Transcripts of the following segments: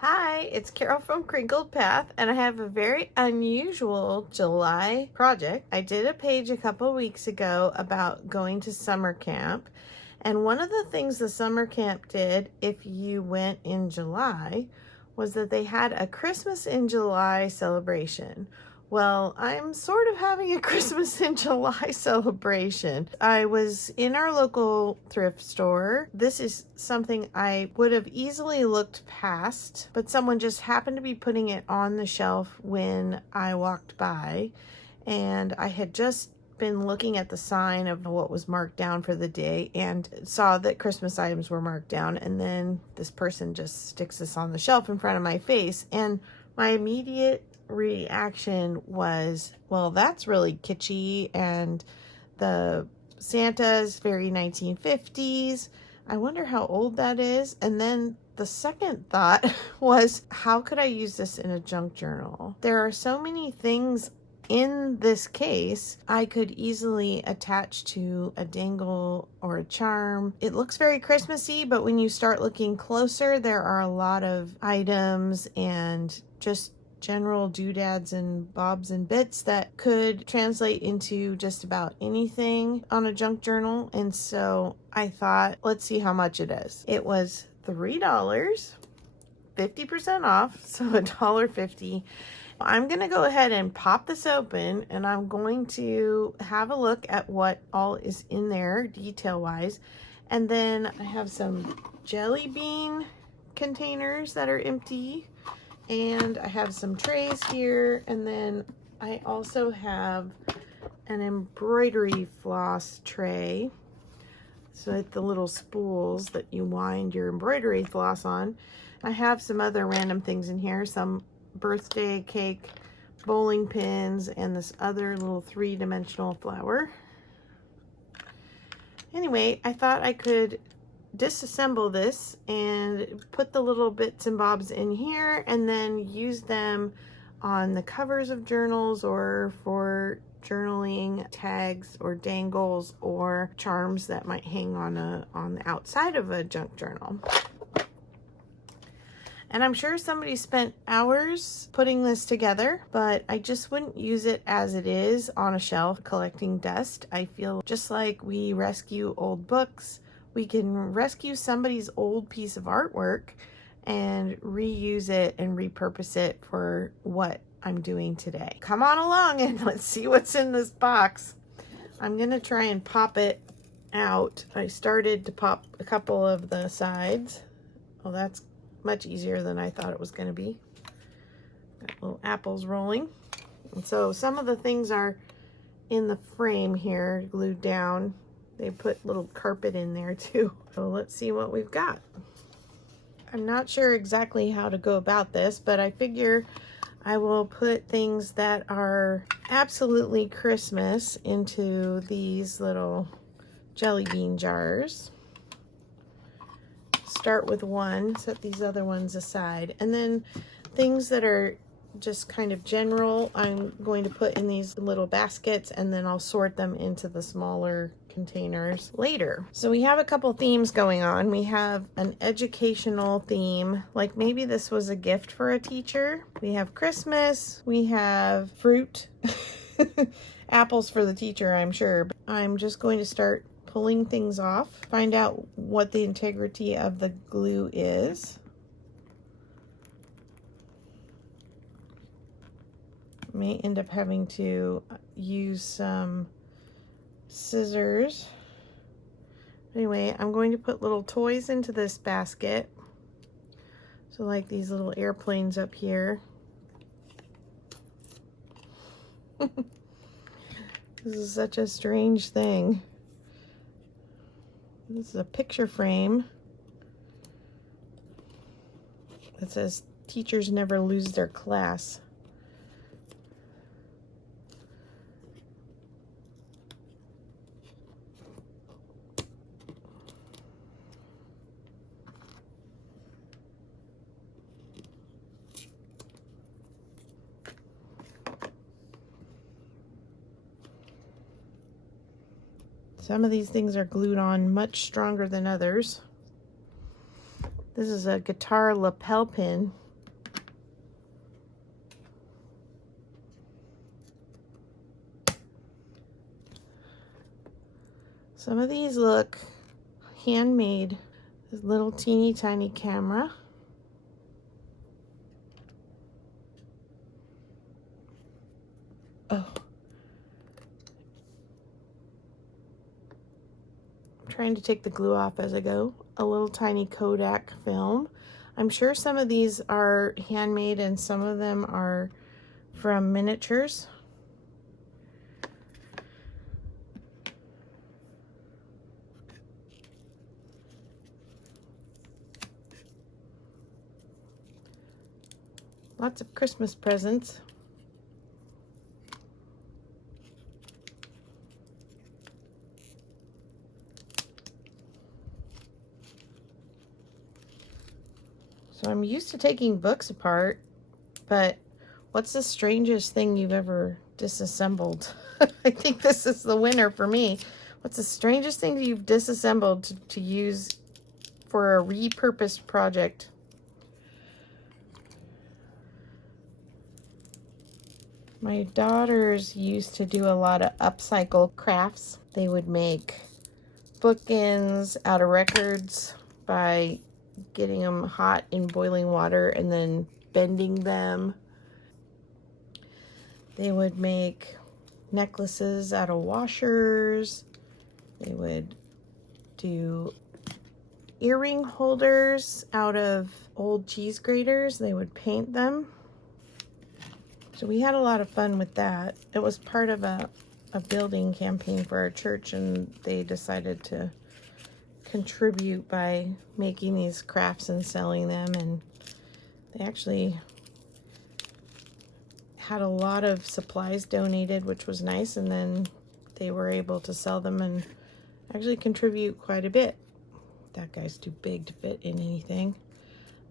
Hi, it's Carol from Crinkled Path, and I have a very unusual July project. I did a page a couple weeks ago about going to summer camp, and one of the things the summer camp did, if you went in July, was that they had a Christmas in July celebration. Well, I'm sort of having a Christmas in July celebration. I was in our local thrift store. This is something I would have easily looked past, but someone just happened to be putting it on the shelf when I walked by, and I had just been looking at the sign of what was marked down for the day and saw that Christmas items were marked down, and then this person just sticks this on the shelf in front of my face, and my immediate reaction was, well, that's really kitschy, and the Santa's very 1950s. I wonder how old that is. And then the second thought was, how could I use this in a junk journal? There are so many things in this case I could easily attach to a dangle or a charm. It looks very Christmassy, but when you start looking closer, there are a lot of items and just general doodads and bobs and bits that could translate into just about anything on a junk journal. And so I thought, let's see how much it is. It was $3, 50% off, so $1.50. I'm going to go ahead and pop this open, and I'm going to have a look at what all is in there detail wise. And then I have some jelly bean containers that are empty, and I have some trays here, and then I also have an embroidery floss tray. So it's the little spools that you wind your embroidery floss on. I have some other random things in here, some birthday cake, bowling pins, and this other little three-dimensional flower. Anyway, I thought I could disassemble this and put the little bits and bobs in here, and then use them on the covers of journals or for journaling tags or dangles or charms that might hang on the outside of a junk journal. And I'm sure somebody spent hours putting this together, but I just wouldn't use it as it is on a shelf collecting dust. I feel just like we rescue old books, we can rescue somebody's old piece of artwork and reuse it and repurpose it for what I'm doing today. Come on along and let's see what's in this box. I'm gonna try and pop it out. I started to pop a couple of the sides. Well, that's much easier than I thought it was going to be. Got little apples rolling. And so some of the things are in the frame here, glued down. They put little carpet in there too. So let's see what we've got. I'm not sure exactly how to go about this, but I figure I will put things that are absolutely Christmas into these little jelly bean jars. Start with one, set these other ones aside, and then things that are just kind of general I'm going to put in these little baskets, and then I'll sort them into the smaller containers later. So we have a couple themes going on. We have an educational theme, like maybe this was a gift for a teacher. We have Christmas, we have fruit, apples for the teacher, I'm sure. But I'm just going to start pulling things off, find out what the integrity of the glue is. May end up having to use some scissors. Anyway, I'm going to put little toys into this basket. So like these little airplanes up here. This is such a strange thing. This is a picture frame that says teachers never lose their class. Some of these things are glued on much stronger than others. This is a guitar lapel pin. Some of these look handmade. This little teeny tiny camera. Oh. I'm trying to take the glue off as I go. A little tiny Kodak film. I'm sure some of these are handmade and some of them are from miniatures. Lots of Christmas presents. So I'm used to taking books apart, but what's the strangest thing you've ever disassembled? I think this is the winner for me. What's the strangest thing you've disassembled to use for a repurposed project? My daughters used to do a lot of upcycle crafts. They would make bookends out of records by getting them hot in boiling water and then bending them. They would make necklaces out of washers. They would do earring holders out of old cheese graters. They would paint them. So we had a lot of fun with that. It was part of a building campaign for our church, and they decided to contribute by making these crafts and selling them, and they actually had a lot of supplies donated, which was nice, and then they were able to sell them and actually contribute quite a bit. That guy's too big to fit in anything.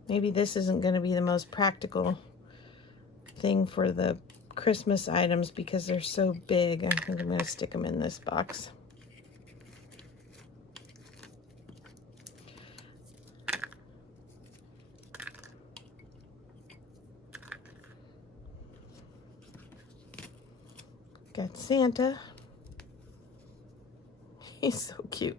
Maybe this isn't going to be the most practical thing for the Christmas items because they're so big. I think I'm going to stick them in this box. Got Santa. He's so cute.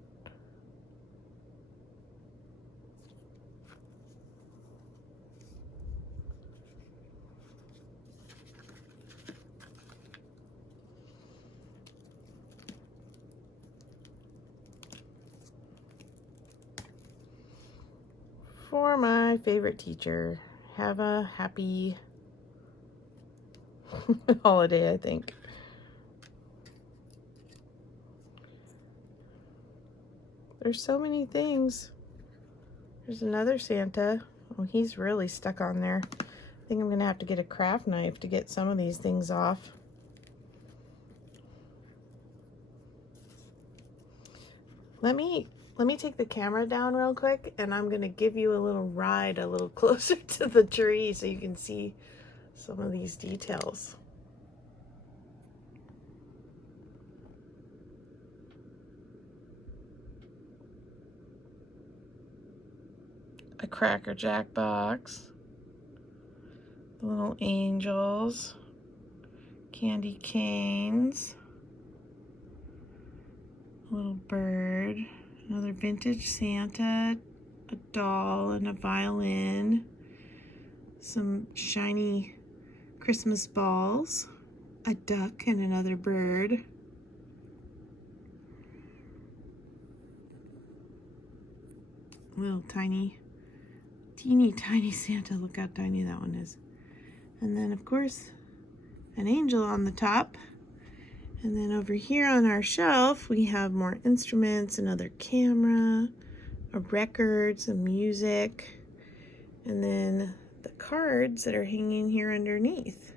For my favorite teacher, have a happy holiday, I think. There's so many things. There's another Santa. Oh, he's really stuck on there. I think I'm gonna have to get a craft knife to get some of these things off. Let me take the camera down real quick, and I'm gonna give you a little ride a little closer to the tree so you can see some of these details. A Cracker Jack box, the little angels, candy canes, a little bird, another vintage Santa, a doll and a violin, some shiny Christmas balls, a duck and another bird, little tiny, teeny tiny Santa. Look how tiny that one is. And then of course an angel on the top. And then over here on our shelf we have more instruments, another camera, a record, some music, and then the cards that are hanging here underneath.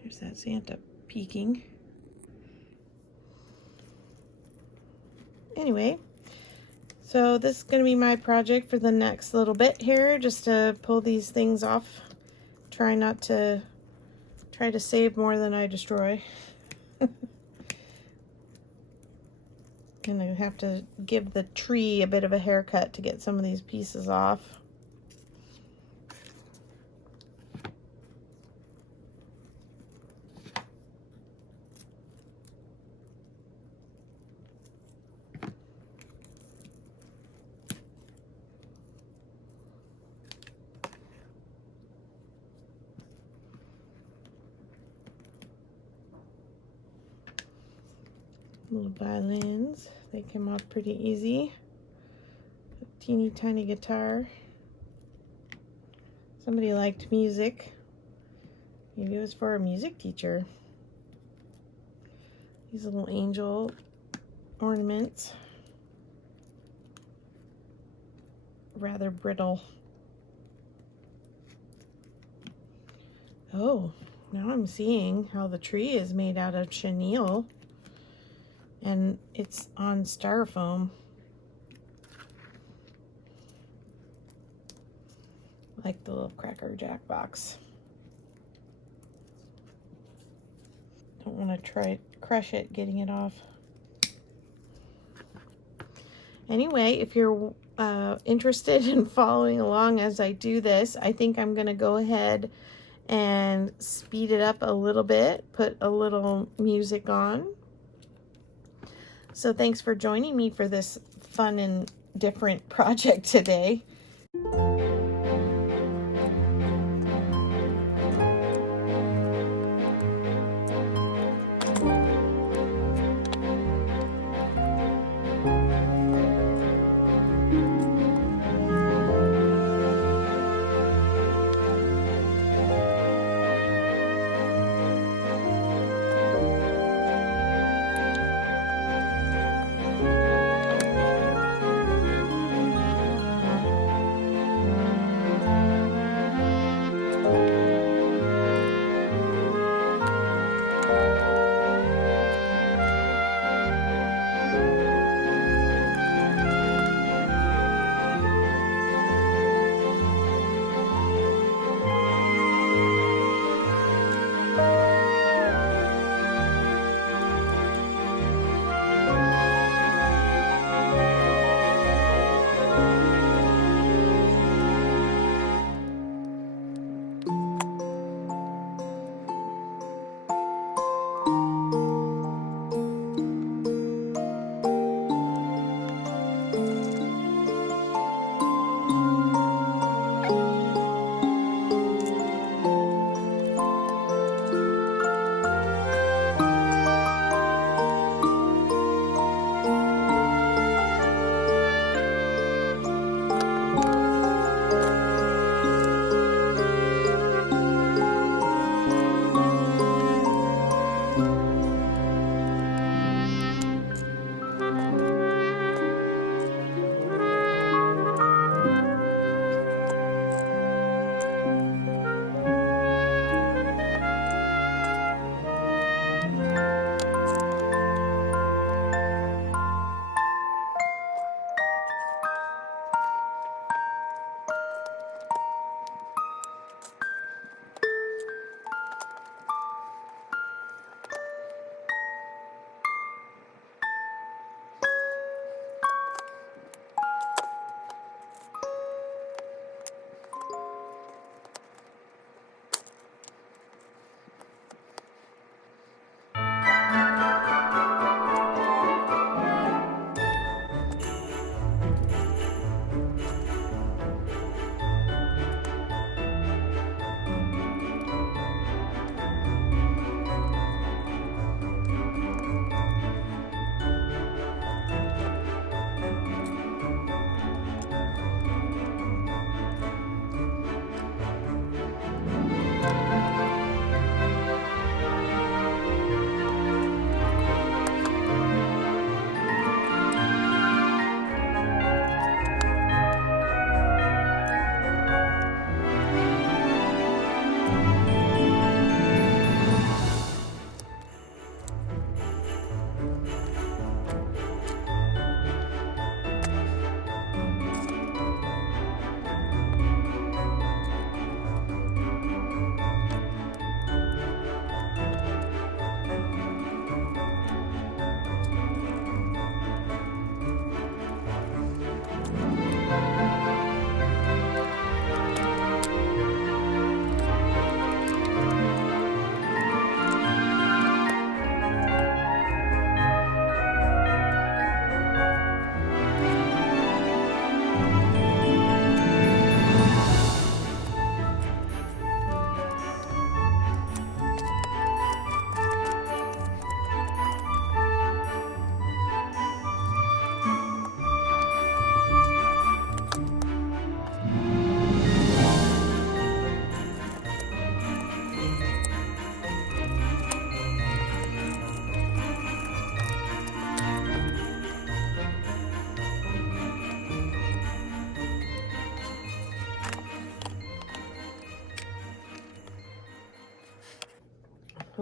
There's that Santa peeking. Anyway, so this is going to be my project for the next little bit here, just to pull these things off. Try to save more than I destroy. Gonna have to give the tree a bit of a haircut to get some of these pieces off. Little violins. They came off pretty easy. A teeny tiny guitar. Somebody liked music. Maybe it was for a music teacher. These little angel ornaments. Rather brittle. Oh, now I'm seeing how the tree is made out of chenille. And it's on styrofoam. Like the little Cracker Jack box. Don't want to try crush it getting it off. Anyway, if you're interested in following along as I do this, I think I'm going to go ahead and speed it up a little bit, put a little music on. So thanks for joining me for this fun and different project today.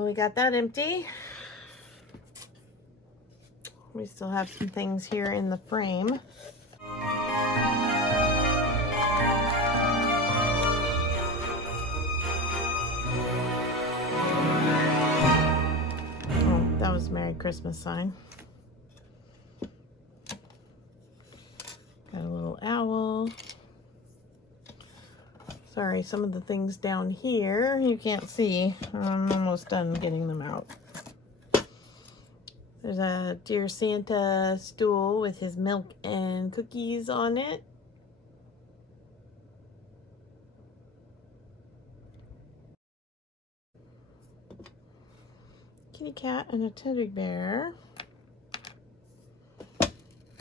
Well, we got that empty. We still have some things here in the frame. Oh, that was Merry Christmas sign. Got a little owl. Sorry, some of the things down here you can't see. I'm almost done getting them out. There's a Dear Santa stool with his milk and cookies on it. Kitty cat and a teddy bear. It's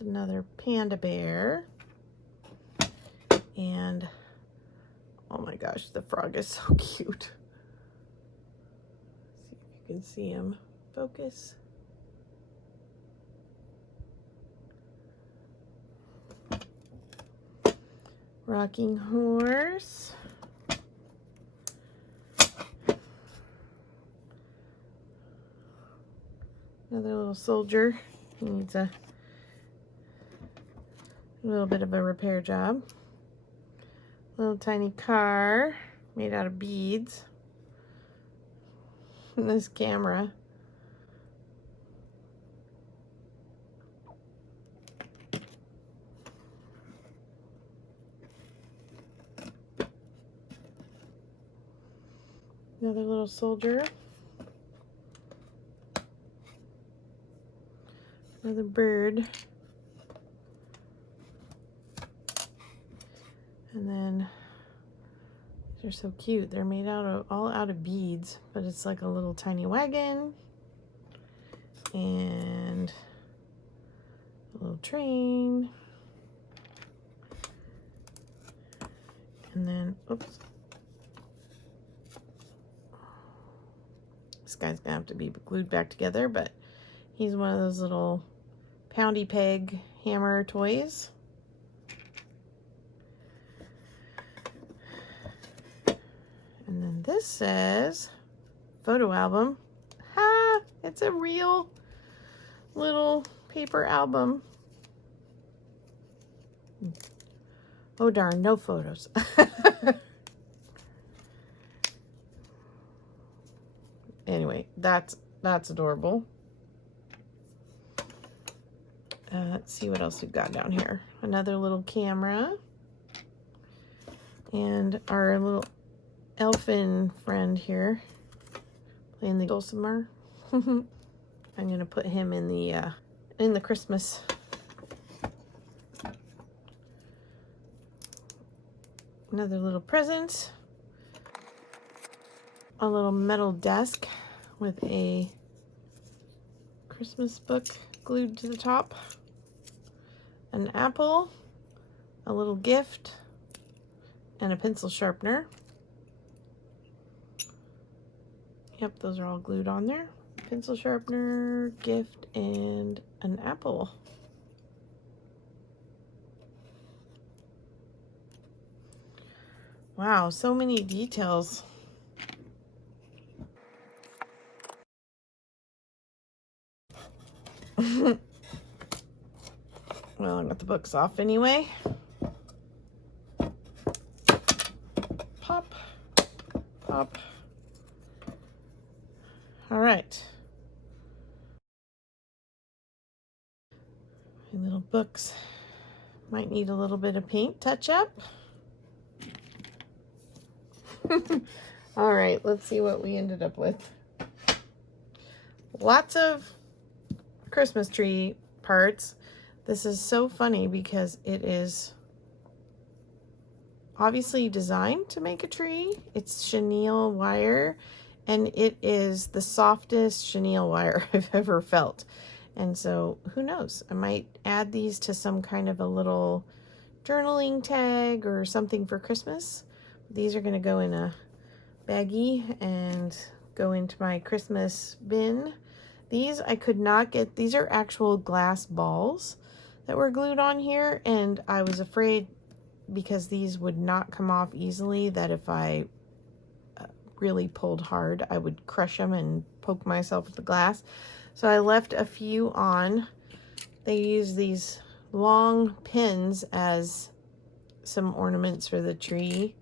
another panda bear. And oh my gosh, the frog is so cute. See if you can see him. Focus. Rocking horse. Another little soldier. He needs a little bit of a repair job. Little tiny car made out of beads. And this camera. Another little soldier. Another bird. And then they're so cute. They're made all out of beads, but it's like a little tiny wagon and a little train. And then, oops. This guy's gonna have to be glued back together, but he's one of those little poundy peg hammer toys. And then this says photo album. Ha! It's a real little paper album. Oh darn, no photos. Anyway, that's adorable. Let's see what else we've got down here. Another little camera. And our little elfin friend here playing the dulcimer. I'm gonna put him in the Christmas. Another little present. A little metal desk with a Christmas book glued to the top. An apple, a little gift, and a pencil sharpener. Yep, those are all glued on there. Pencil sharpener, gift, and an apple. Wow, so many details. Well, I got the books off anyway. Pop, pop. All right. My little books might need a little bit of paint touch up. All right, let's see what we ended up with. Lots of Christmas tree parts. This is so funny because it is obviously designed to make a tree. It's chenille wire, and it is the softest chenille wire I've ever felt. And so who knows, I might add these to some kind of a little journaling tag or something for Christmas. These are going to go in a baggie and go into my Christmas bin. These I could not get. These are actual glass balls that were glued on here, and I was afraid because these would not come off easily that if I really pulled hard, I would crush them and poke myself with the glass. So I left a few on. They use these long pins as some ornaments for the tree.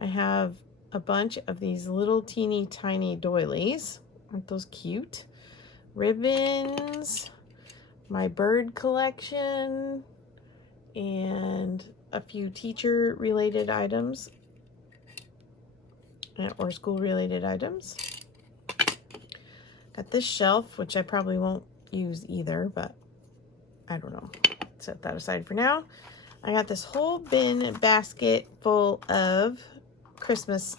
I have a bunch of these little teeny tiny doilies. Aren't those cute? Ribbons, my bird collection, and a few teacher related items or school related items. Got this shelf, which I probably won't use either, but I don't know. Set that aside for now. I got this whole bin basket full of Christmas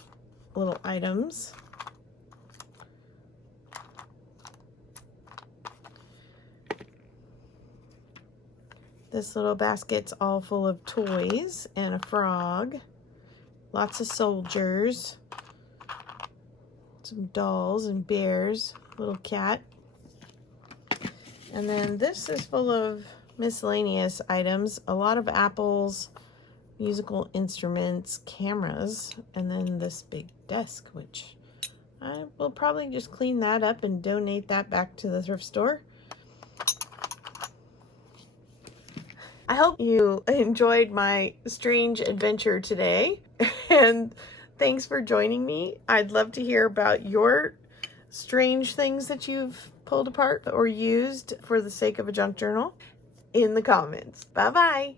little items. This little basket's all full of toys and a frog. Lots of soldiers. Some dolls and bears. Little cat. And then this is full of miscellaneous items. A lot of apples, musical instruments, cameras, and then this big desk, which I will probably just clean that up and donate that back to the thrift store. I hope you enjoyed my strange adventure today, and thanks for joining me. I'd love to hear about your strange things that you've pulled apart or used for the sake of a junk journal in the comments. Bye-bye.